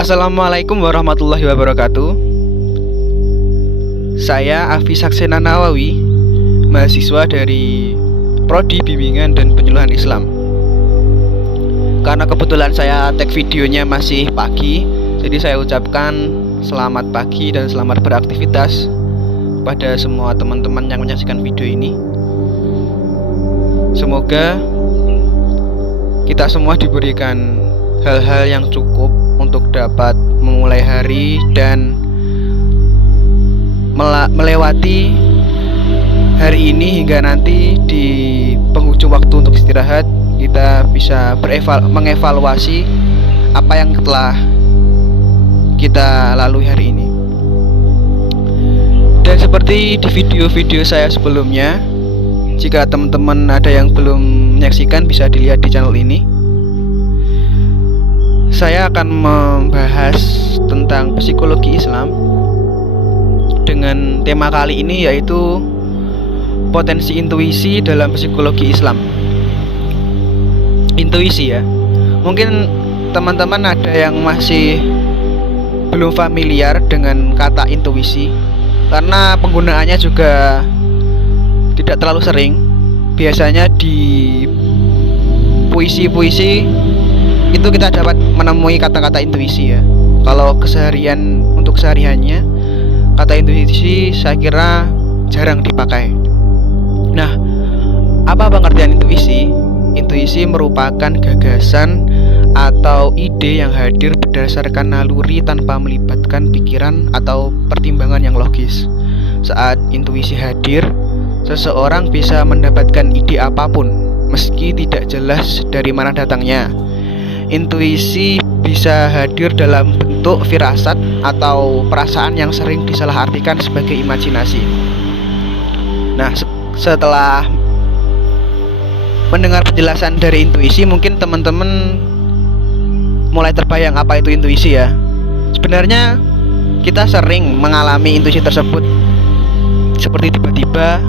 Assalamualaikum warahmatullahi wabarakatuh. Saya Afi Saksena Nawawi, mahasiswa dari Prodi Bimbingan dan Penyuluhan Islam. Karena kebetulan saya tag videonya masih pagi, jadi saya ucapkan selamat pagi dan selamat beraktivitas pada semua teman-teman yang menyaksikan video ini. Semoga kita semua diberikan hal-hal yang cukup untuk dapat memulai hari dan melewati hari ini hingga nanti di penghujung waktu untuk istirahat kita bisa mengevaluasi apa yang telah kita lalui hari ini. Dan seperti di video-video saya sebelumnya, jika teman-teman ada yang belum menyaksikan bisa dilihat di channel ini. Saya akan membahas tentang psikologi Islam dengan tema kali ini, yaitu potensi intuisi dalam psikologi Islam. Intuisi ya, mungkin teman-teman ada yang masih belum familiar dengan kata intuisi karena penggunaannya juga tidak terlalu sering. Biasanya di puisi-puisi itu kita dapat menemui kata-kata intuisi ya. Kalau untuk sehariannya kata intuisi saya kira jarang dipakai. Nah, apa pengertian intuisi? Intuisi merupakan gagasan atau ide yang hadir berdasarkan naluri tanpa melibatkan pikiran atau pertimbangan yang logis. Saat intuisi hadir, seseorang bisa mendapatkan ide apapun meski tidak jelas dari mana datangnya. Intuisi bisa hadir dalam bentuk firasat atau perasaan yang sering disalahartikan sebagai imajinasi. Nah, setelah mendengar penjelasan dari intuisi, mungkin teman-teman mulai terbayang apa itu intuisi ya. Sebenarnya kita sering mengalami intuisi tersebut, seperti tiba-tiba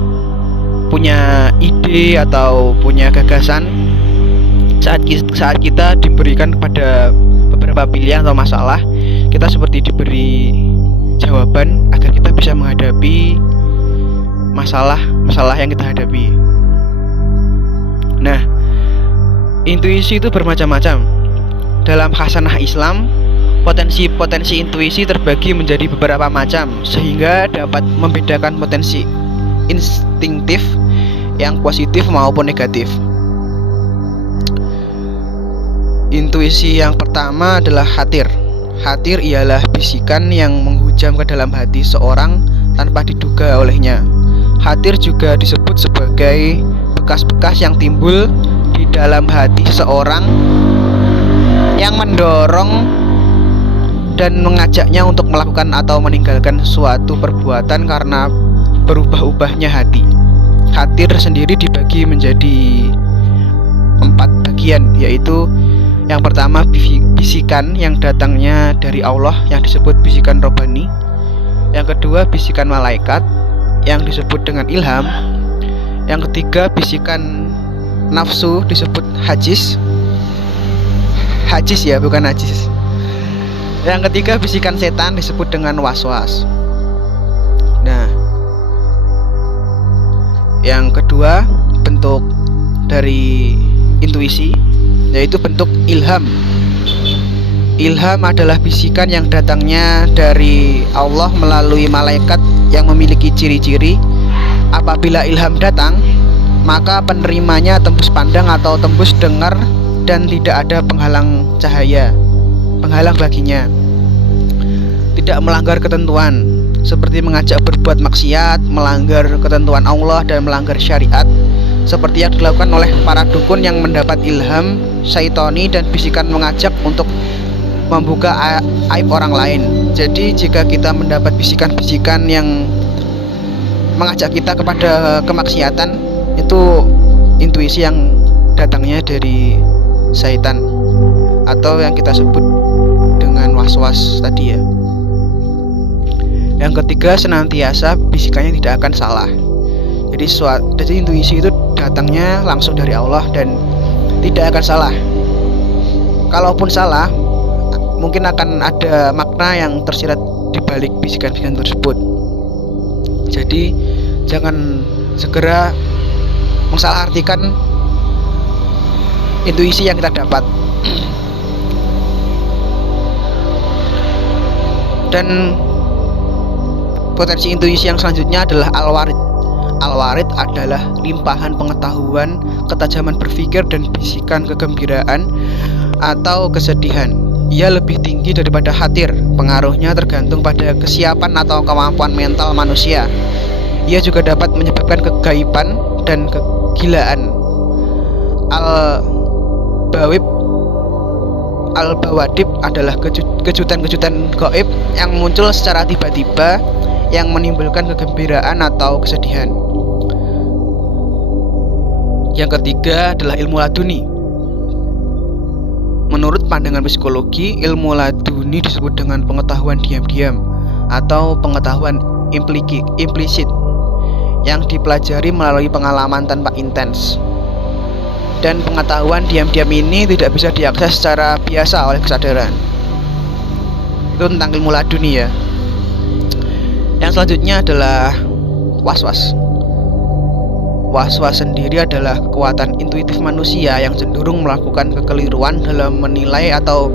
punya ide atau punya gagasan saat kita diberikan kepada beberapa pilihan atau masalah, kita seperti diberi jawaban agar kita bisa menghadapi masalah yang kita hadapi. Nah, intuisi itu bermacam-macam. Dalam khasanah Islam, potensi intuisi terbagi menjadi beberapa macam sehingga dapat membedakan potensi instingtif yang positif maupun negatif. Intuisi yang pertama adalah hatir. Hatir ialah bisikan yang menghujam ke dalam hati seorang tanpa diduga olehnya. Hatir juga disebut sebagai bekas-bekas yang timbul di dalam hati seseorang yang mendorong dan mengajaknya untuk melakukan atau meninggalkan suatu perbuatan karena berubah-ubahnya hati. Hatir sendiri dibagi menjadi 4 bagian, yaitu yang pertama bisikan yang datangnya dari Allah yang disebut bisikan robbani. Yang kedua bisikan malaikat yang disebut dengan ilham. Yang ketiga bisikan nafsu disebut hajis ya, bukan najis. Yang ketiga bisikan setan disebut dengan waswas. Nah, yang kedua bentuk dari intuisi yaitu bentuk ilham. Ilham adalah bisikan yang datangnya dari Allah melalui malaikat yang memiliki ciri-ciri. Apabila ilham datang, maka penerimanya tembus pandang atau tembus dengar dan tidak ada penghalang baginya. Tidak melanggar ketentuan, seperti mengajak berbuat maksiat, melanggar ketentuan Allah dan melanggar syariat, seperti yang dilakukan oleh para dukun yang mendapat ilham syaitoni dan bisikan mengajak untuk membuka aib orang lain. Jadi jika kita mendapat bisikan-bisikan yang mengajak kita kepada kemaksiatan, itu intuisi yang datangnya dari syaitan atau yang kita sebut dengan waswas tadi ya. Yang ketiga, senantiasa bisikannya tidak akan salah. Jadi intuisi itu datangnya langsung dari Allah dan tidak akan salah. Kalaupun salah, mungkin akan ada makna yang tersirat di balik bisikan-bisikan tersebut. Jadi jangan segera mensalahartikan intuisi yang kita dapat. Dan potensi intuisi yang selanjutnya adalah al-warid. Al-warid adalah limpahan pengetahuan, ketajaman berpikir, dan bisikan kegembiraan atau kesedihan. Ia lebih tinggi daripada hatir. Pengaruhnya tergantung pada kesiapan atau kemampuan mental manusia. Ia juga dapat menyebabkan kegaiban dan kegilaan. Al-bawadib adalah kejutan-kejutan gaib yang muncul secara tiba-tiba yang menimbulkan kegembiraan atau kesedihan. Yang ketiga adalah ilmu laduni. Menurut pandangan psikologi, ilmu laduni disebut dengan pengetahuan diam-diam atau pengetahuan implisit yang dipelajari melalui pengalaman tanpa intens. Dan pengetahuan diam-diam ini tidak bisa diakses secara biasa oleh kesadaran. Itu tentang ilmu laduni ya. Yang selanjutnya adalah was-was. Was-was sendiri adalah kekuatan intuitif manusia yang cenderung melakukan kekeliruan dalam menilai atau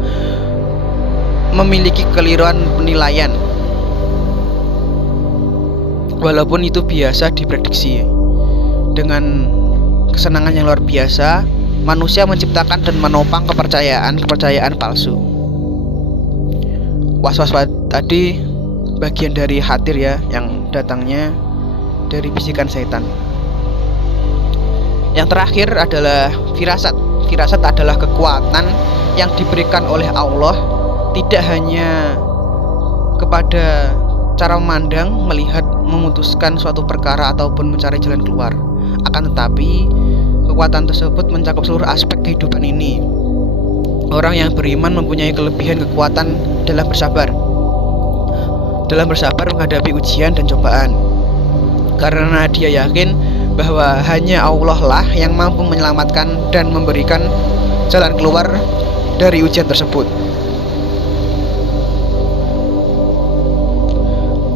memiliki kekeliruan penilaian, walaupun itu biasa diprediksi. Dengan kesenangan yang luar biasa, manusia menciptakan dan menopang kepercayaan palsu. Was-was tadi bagian dari hatir ya, yang datangnya dari bisikan setan. Yang terakhir adalah firasat. Firasat adalah kekuatan yang diberikan oleh Allah tidak hanya kepada cara memandang, melihat, memutuskan suatu perkara ataupun mencari jalan keluar. Akan tetapi kekuatan tersebut mencakup seluruh aspek kehidupan ini. Orang yang beriman mempunyai kelebihan kekuatan dalam bersabar menghadapi ujian dan cobaan, karena dia yakin bahwa hanya Allah lah yang mampu menyelamatkan dan memberikan jalan keluar dari ujian tersebut.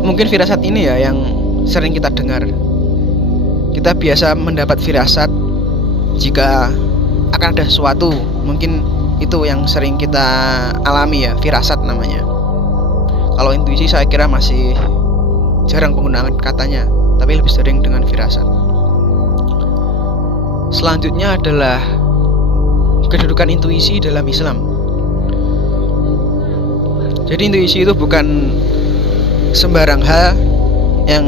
Mungkin firasat ini ya yang sering kita dengar. Kita biasa mendapat firasat jika akan ada sesuatu. Mungkin itu yang sering kita alami ya, firasat namanya. Kalau intuisi saya kira masih jarang penggunaan katanya, tapi lebih sering dengan firasat. Selanjutnya adalah kedudukan intuisi dalam Islam. Jadi intuisi itu bukan sembarang hal yang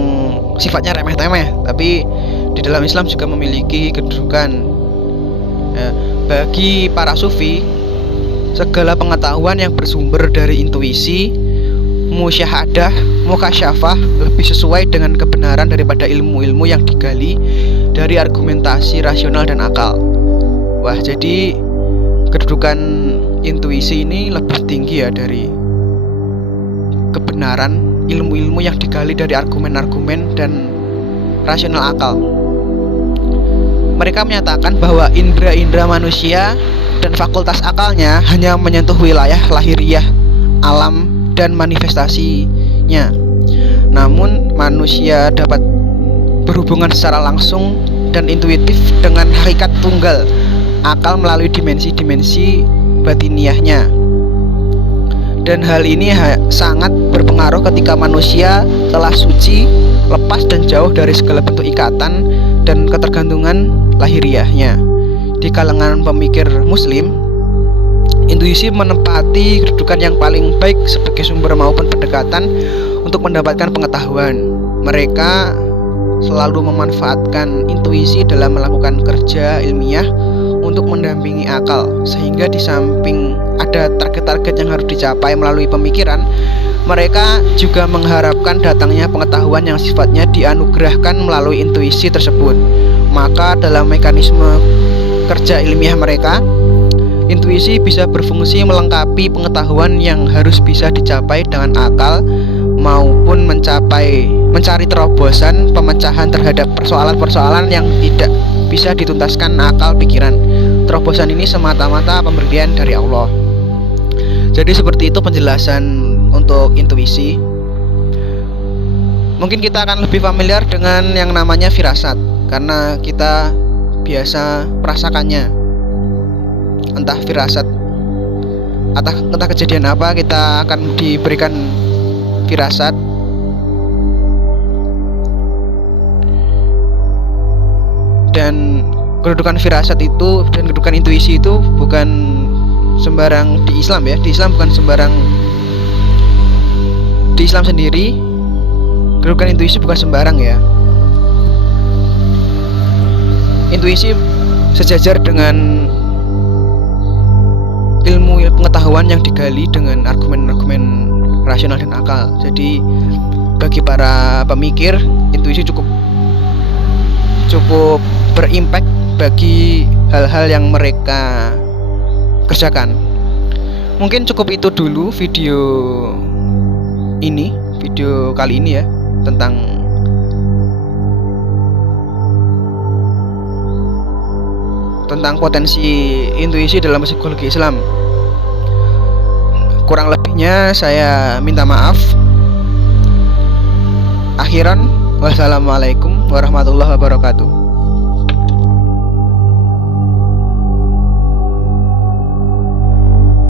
sifatnya remeh-temeh, tapi di dalam Islam juga memiliki kedudukan. Bagi para sufi, segala pengetahuan yang bersumber dari intuisi, musyahadah, mukasyafah lebih sesuai dengan kebenaran daripada ilmu-ilmu yang digali dari argumentasi rasional dan akal. Wah, jadi kedudukan intuisi ini lebih tinggi ya dari kebenaran ilmu-ilmu yang digali dari argumen-argumen dan rasional akal. Mereka menyatakan bahwa indera-indera manusia dan fakultas akalnya hanya menyentuh wilayah lahiriah alam dan manifestasinya. Namun manusia dapat berhubungan secara langsung dan intuitif dengan hakikat tunggal akal melalui dimensi-dimensi batiniahnya. Dan hal ini sangat berpengaruh ketika manusia telah suci, lepas dan jauh dari segala bentuk ikatan dan ketergantungan lahiriahnya. Di kalangan pemikir muslim, intuisi menempati kedudukan yang paling baik sebagai sumber maupun pendekatan untuk mendapatkan pengetahuan. Mereka selalu memanfaatkan intuisi dalam melakukan kerja ilmiah untuk mendampingi akal, sehingga di samping ada target-target yang harus dicapai melalui pemikiran, mereka juga mengharapkan datangnya pengetahuan yang sifatnya dianugerahkan melalui intuisi tersebut. Maka dalam mekanisme kerja ilmiah mereka, intuisi bisa berfungsi melengkapi pengetahuan yang harus bisa dicapai dengan akal, maupun mencari terobosan pemecahan terhadap persoalan-persoalan yang tidak bisa dituntaskan akal pikiran. Terobosan ini semata-mata pemberian dari Allah. Jadi seperti itu penjelasan untuk intuisi. Mungkin kita akan lebih familiar dengan yang namanya firasat karena kita biasa merasakannya. Entah firasat, entah kejadian apa, kita akan diberikan firasat. Dan kedudukan firasat itu dan kedudukan intuisi itu bukan sembarang di Islam ya. Di Islam bukan sembarang. Di Islam sendiri kedudukan intuisi bukan sembarang ya. Intuisi sejajar dengan ilmu pengetahuan yang digali dengan argumen-argumen rasional dan akal. Jadi bagi para pemikir, intuisi cukup berimpact bagi hal-hal yang mereka kerjakan. Mungkin cukup itu dulu video kali ini ya, tentang potensi intuisi dalam psikologi Islam. Kurang lebihnya saya minta maaf. Akhiran, wassalamualaikum warahmatullahi wabarakatuh.